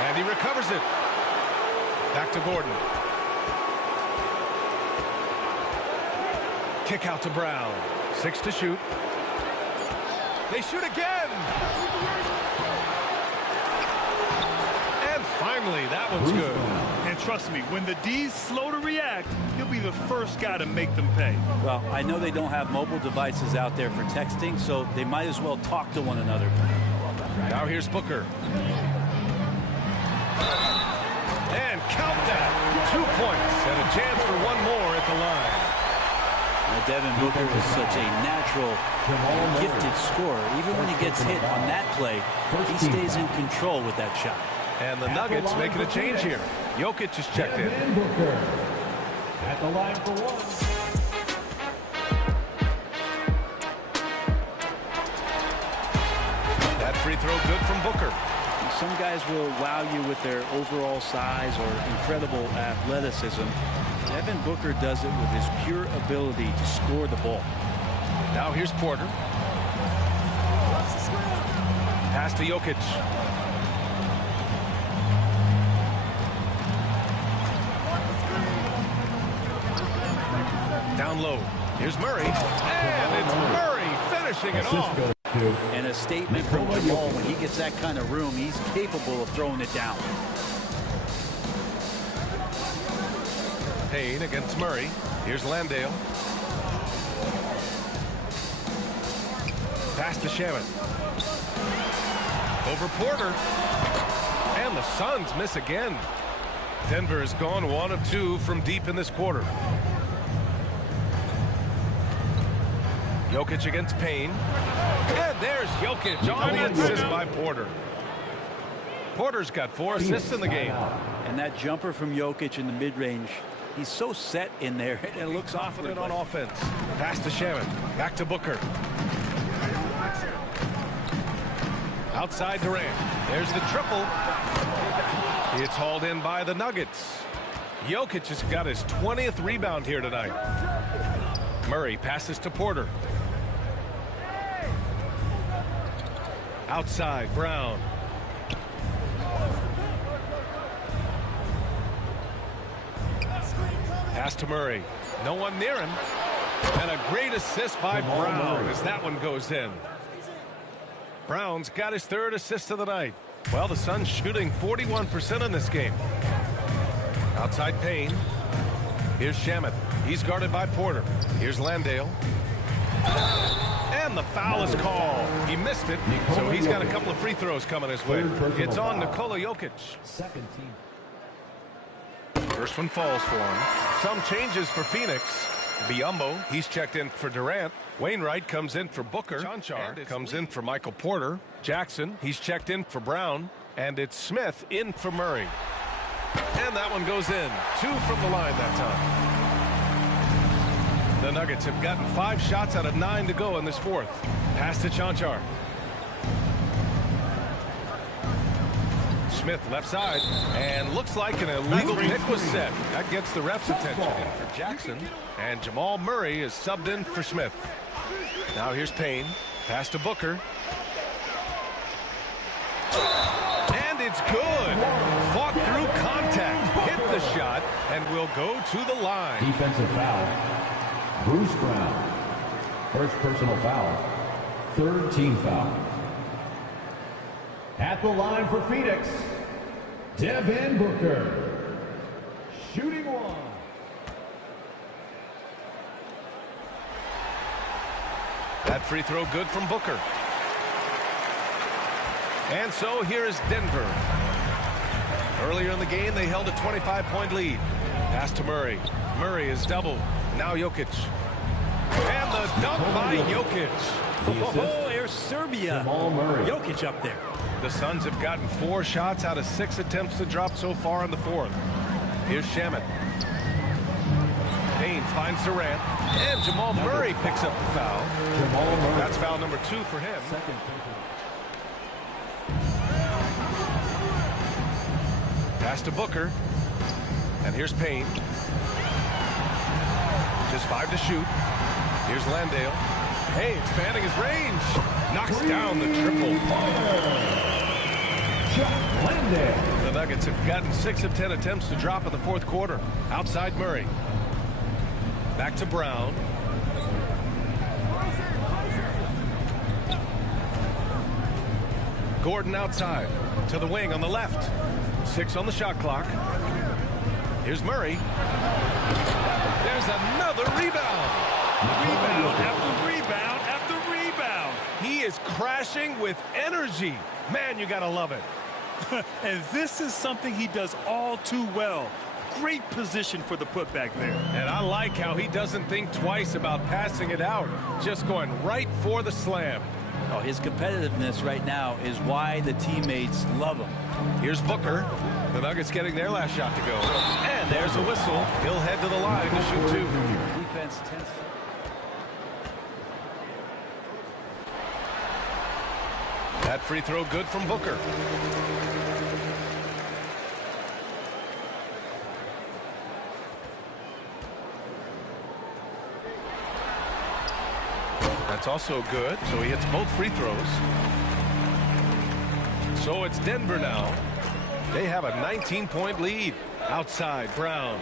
And he recovers it. Back to Gordon. Kick out to Brown. 6 to shoot. They shoot again. And finally, that one's good. And trust me, when the D's slow to react, he'll be the first guy to make them pay. Well, I know they don't have mobile devices out there for texting, so they might as well talk to one another. Now here's Booker. And count that. 2 points and a chance for one more at the line. Now, Devin Booker is such a natural, gifted scorer. Even when he gets hit on that play, he stays in control with that shot. And the Nuggets making a change here. Jokic is checked in. Booker at the line for one. That free throw good from Booker. Some guys will wow you with their overall size or incredible athleticism. Devin Booker does it with his pure ability to score the ball. Now here's Porter. Pass to Jokic. Down low. Here's Murray. And it's Murray finishing it off. And a statement from Jamal. When he gets that kind of room, he's capable of throwing it down. Payne against Murray. Here's Landale. Pass to Shaman. Over Porter. And the Suns miss again. Denver has gone 1 of 2 from deep in this quarter. Jokic against Payne. And there's Jokic on the assist by Porter. Porter's got 4 assists in the game. And that jumper from Jokic in the mid-range, he's so set in there, and it looks confident on offense. Pass to Shaman. Back to Booker. Outside Durant. There's the triple. It's hauled in by the Nuggets. Jokic has got his 20th rebound here tonight. Murray passes to Porter. Outside, Brown. Pass to Murray. No one near him. And a great assist by Brown as that one goes in. Brown's got his 3rd assist of the night. Well, the Suns shooting 41% in this game. Outside Payne. Here's Shaman. He's guarded by Porter. Here's Landale. And the foul is called. He missed it, so he's got a couple of free throws coming his way. It's on Nikola Jokic. Second team. First one falls for him. Some changes for Phoenix. Biyombo, he's checked in for Durant. Wainwright comes in for Booker. Chanchar comes in for Michael Porter. Jackson, he's checked in for Brown. And it's Smith in for Murray. And that one goes in. 2 from the line that time. The Nuggets have gotten 5 shots out of 9 to go in this fourth. Pass to Chanchar. Smith left side. And looks like an illegal pick was set. That gets the ref's attention. In for Jackson. And Jamal Murray is subbed in for Smith. Now here's Payne. Pass to Booker. And it's good. Fought through contact. Hit the shot. And will go to the line. Defensive foul. Bruce Brown. First personal foul. 3rd team foul. At the line for Phoenix, Devin Booker. shooting one. That free throw good from Booker. And so here is Denver. Earlier in the game, they held a 25-point lead. Pass to Murray. Murray is doubled. Now Jokic. And the dunk by Jokic. Oh, there's Serbia. Jokic up there. The Suns have gotten 4 shots out of 6 attempts to drop so far in the fourth. Here's Shamet. Payne finds Durant. And Jamal Murray picks up the foul. That's foul number 2 for him. Pass to Booker. And here's Payne. Just 5 to shoot. Here's Landale. Hey, expanding his range. Knocks down the triple. The Nuggets have gotten 6 of 10 attempts to drop in the fourth quarter. Outside Murray. Back to Brown. Gordon outside. To the wing on the left. 6 on the shot clock. Here's Murray. There's another rebound. Rebound after rebound after rebound. He is crashing with energy. Man, you gotta love it. And this is something he does all too well. Great position for the putback there. And I like how he doesn't think twice about passing it out. Just going right for the slam. Oh, his competitiveness right now is why the teammates love him. Here's Booker. The Nuggets getting their last shot to go. And there's a whistle. He'll head to the line to shoot 2. Defense 10. That free throw good from Booker. That's also good, so he hits both free throws. So it's Denver now. They have a 19-point lead. Outside, Brown.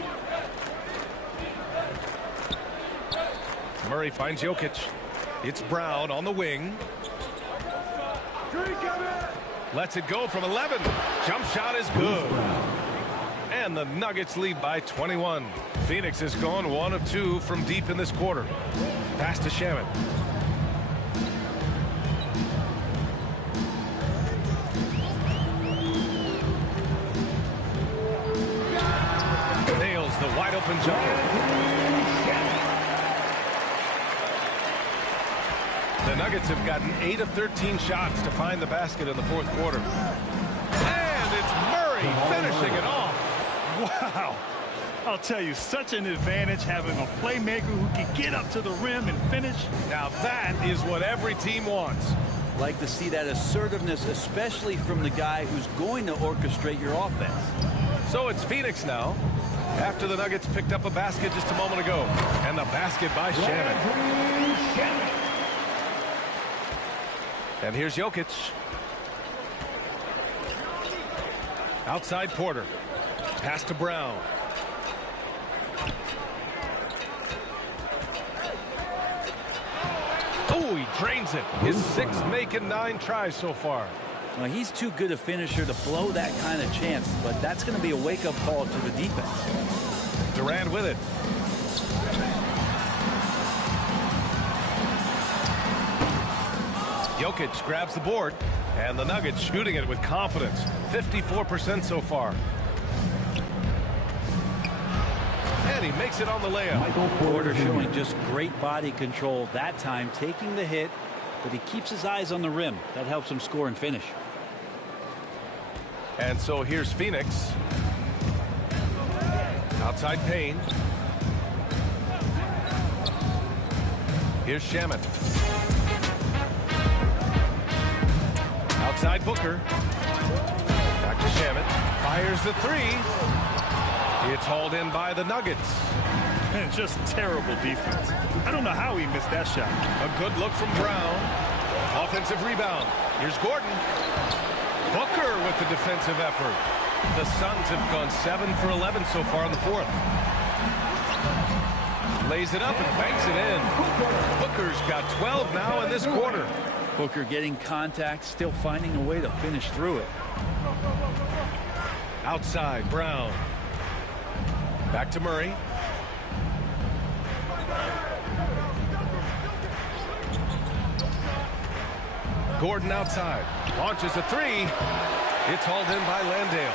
Murray finds Jokic. It's Brown on the wing. Lets it go from 11. Jump shot is good. And the Nuggets lead by 21. Phoenix has gone 1 of 2 from deep in this quarter. Pass to Shamet. Nails the wide open jumper. The Nuggets have gotten 8 of 13 shots to find the basket in the fourth quarter. And it's Murray finishing it off. Wow. I'll tell you, such an advantage having a playmaker who can get up to the rim and finish. Now that is what every team wants. Like to see that assertiveness, especially from the guy who's going to orchestrate your offense. So it's Phoenix now, after the Nuggets picked up a basket just a moment ago. And the basket by Shamet. And here's Jokic. Outside Porter. Pass to Brown. Oh, he drains it. His 6th make in 9 tries so far. Well, he's too good a finisher to blow that kind of chance, but that's going to be a wake-up call to the defense. Durant with it. Jokic grabs the board, and the Nuggets shooting it with confidence. 54% so far. And he makes it on the layup. Porter showing just great body control that time, taking the hit, but he keeps his eyes on the rim. That helps him score and finish. And so here's Phoenix. Outside Payne. Here's Shamet. Outside Booker. Back to Shamet. Fires the 3. It's hauled in by the Nuggets. And just terrible defense. I don't know how he missed that shot. A good look from Brown. Offensive rebound. Here's Gordon. Booker with the defensive effort. The Suns have gone 7 for 11 so far in the fourth. Lays it up and banks it in. Booker's got 12 now in this quarter. Booker getting contact, still finding a way to finish through it. Outside, Brown. Back to Murray. Gordon outside. Launches a three. It's hauled in by Landale.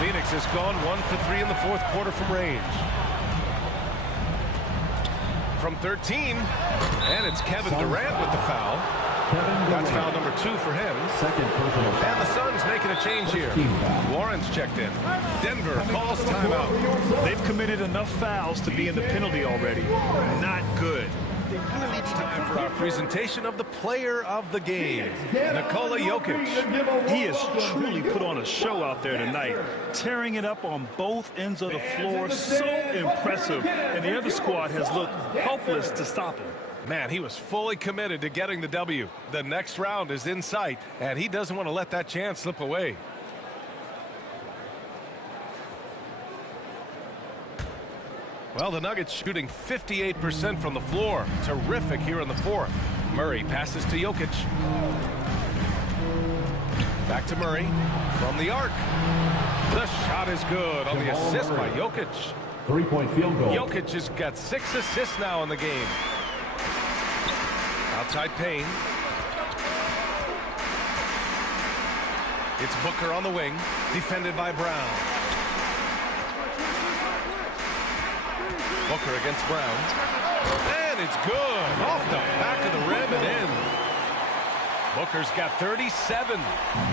Phoenix has gone 1 for 3 in the fourth quarter from range. From 13. And it's Kevin Durant with the foul. That's foul number 2 for him. Second personal foul. And the Suns making a change here. Warren's checked in. Denver calls timeout. They've committed enough fouls to be in the penalty already. Not good. It's time for our presentation of the player of the game, Nikola Jokic. He has truly put on a show out there tonight, tearing it up on both ends of the floor. So impressive. And the other squad has looked helpless to stop him. Man, he was fully committed to getting the W. The next round is in sight, and he doesn't want to let that chance slip away. Well, the Nuggets shooting 58% from the floor. Terrific here in the fourth. Murray passes to Jokic. Back to Murray from the arc. The shot is good on the assist by Jokic. 3-point field goal. Jokic has got 6 assists now in the game. Outside Payne. It's Booker on the wing, defended by Brown. Booker against Brown. And it's good. Off the back of the rim and in. Booker's got 37.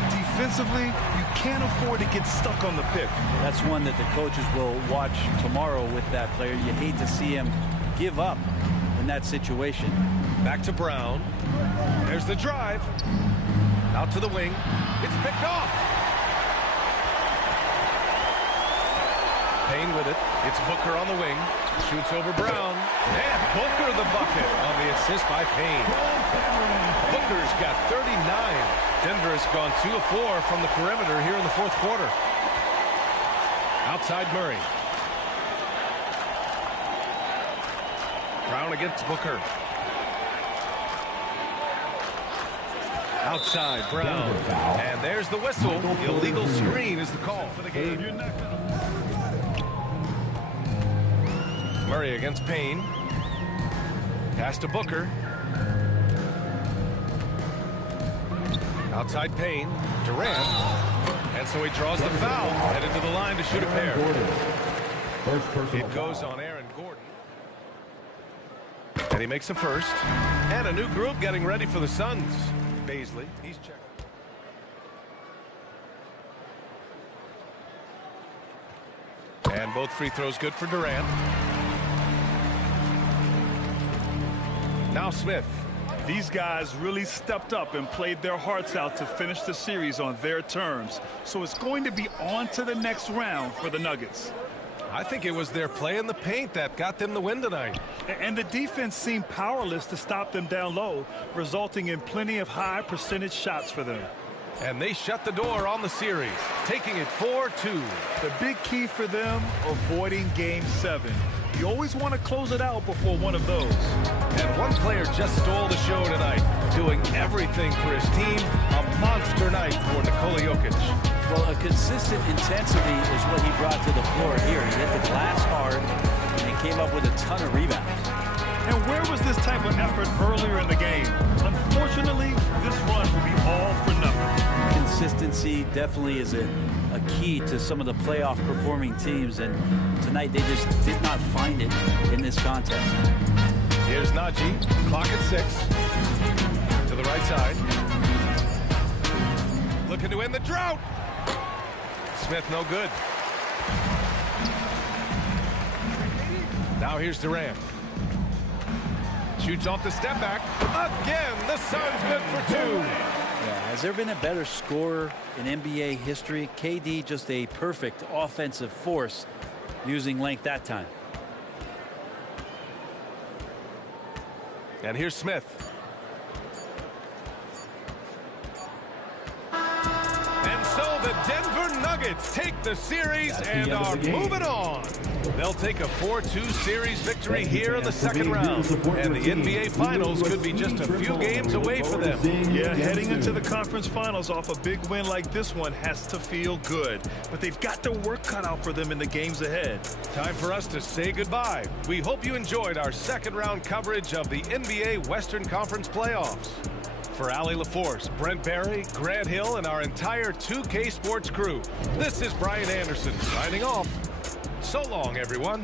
Defensively, you can't afford to get stuck on the pick. That's one that the coaches will watch tomorrow with that player. You hate to see him give up in that situation. Back to Brown. There's the drive. Out to the wing. It's picked off. Payne with it. It's Booker on the wing. Shoots over Brown. And Booker the bucket on the assist by Payne. Booker's got 39. Denver has gone 2 of 4 from the perimeter here in the fourth quarter. Outside Murray. Brown against Booker. Outside Brown. And there's the whistle. Illegal screen is the call for the game. Murray against Payne. Pass to Booker. Outside Payne. Durant. And so he draws the foul. Headed to the line to shoot a pair. It goes on Aaron Gordon. And he makes a first. And a new group getting ready for the Suns. Baisley. He's checked. And both free throws good for Durant. Now Smith. These guys really stepped up and played their hearts out to finish the series on their terms. So it's going to be on to the next round for the Nuggets. I think it was their play in the paint that got them the win tonight. And the defense seemed powerless to stop them down low, resulting in plenty of high percentage shots for them. And they shut the door on the series, taking it 4-2. The big key for them, avoiding Game 7. You always want to close it out before one of those. And one player just stole the show tonight, doing everything for his team. A monster night for Nikola Jokic. Well, a consistent intensity is what he brought to the floor here. He hit the glass hard, and he came up with a ton of rebounds. And where was this type of effort earlier in the game? Unfortunately, this run will be all for nothing. Consistency definitely is a key to some of the playoff performing teams, and tonight they just did not find it in this contest. Here's Najee, clock at 6. To the right side. Looking to end the drought. Smith no good. Now here's Durant. Shoots off the step back. Again, the Suns good for 2. Yeah, has there been a better scorer in NBA history? KD just a perfect offensive force using length that time. And here's Smith. And so the Denver Nuggets take the series and are moving on. They'll take a 4-2 series victory here in the second round, and the NBA Finals could be just a few games away for them. Yeah, heading into the conference finals off a big win like this one has to feel good, but they've got their work cut out for them in the games ahead. Time for us to say goodbye. We hope you enjoyed our second round coverage of the NBA Western Conference playoffs. For Allie LaForce, Brent Barry, Grant Hill, and our entire 2K Sports crew, this is Brian Anderson signing off. So long, everyone.